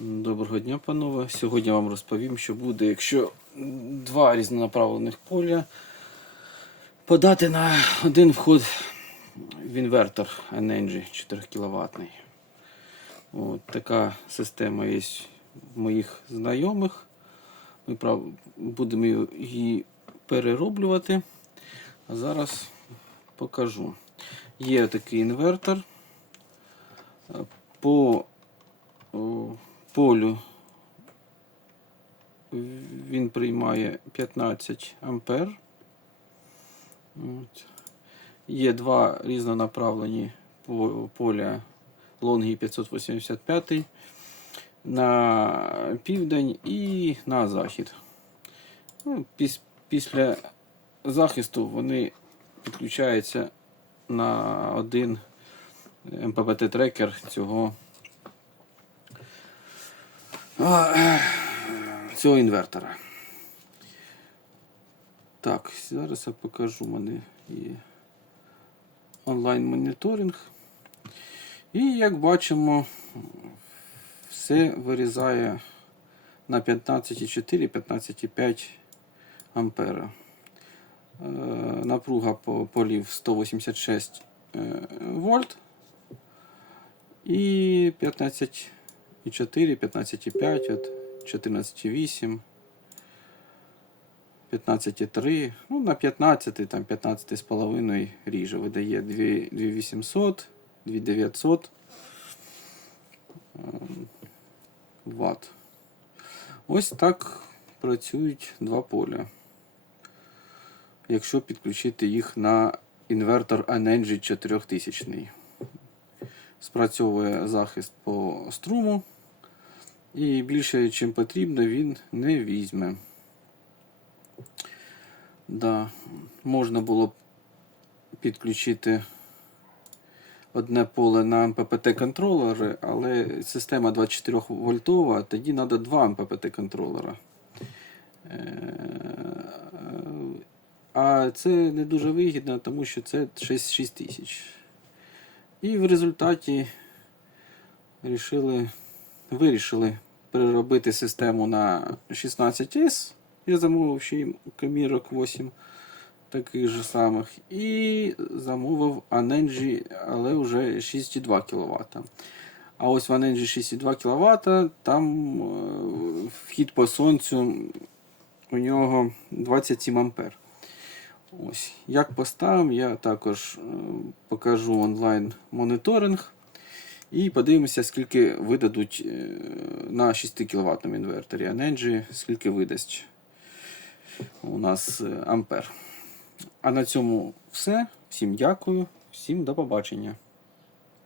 Доброго дня, панове. Сьогодні вам розповім, що буде, якщо два різнонаправлених поля подати на один вход в інвертор Energy 4 кВт. Така система є в моїх знайомих. Ми будемо її перероблювати. А зараз покажу. Є такий інвертор. Е, По полю він приймає 15 ампер. От. Є два різнонаправлені по- поля Лонгі 585 на південь і на захід. Ну, піс- після захисту вони підключаються на один МППТ-трекер цього цього інвертора. Так, зараз я покажу У мене є онлайн-моніторинг. І як бачимо, все вирізає на 15,4, 15,5 ампера. Е, Напруга по полів 186 е, вольт і 15 і 4, 15,5, от 14,8, 15,3, ну на 15, там 15,5 ріже видає 2800, 2900 ем, Вт. Ось так працюють два поля. Якщо підключити їх на інвертор Energy 4000. Спрацьовує захист по струму. І більше, ніж потрібно, він не візьме. Да, можна було б підключити одне поле на МППТ контролери, але система 24 вольтова, тоді треба два МППТ контролера. А це не дуже вигідно, тому що це 6, 6 тисяч. І в результаті вирішили, вирішили переробити систему на 16S. Я замовив ще й камірок 8 таких же самих. І замовив Anenji, але вже 6,2 кВт. А ось в Anenji 6,2 кВт, там е, вхід по сонцю у нього 27 ампер. Ось. Як поставимо, я також е, покажу онлайн моніторинг. І подивимося, скільки видадуть е, на 6 кВт інверторі Energy, скільки видасть у нас е, ампер. А на цьому все. Всім дякую, всім до побачення.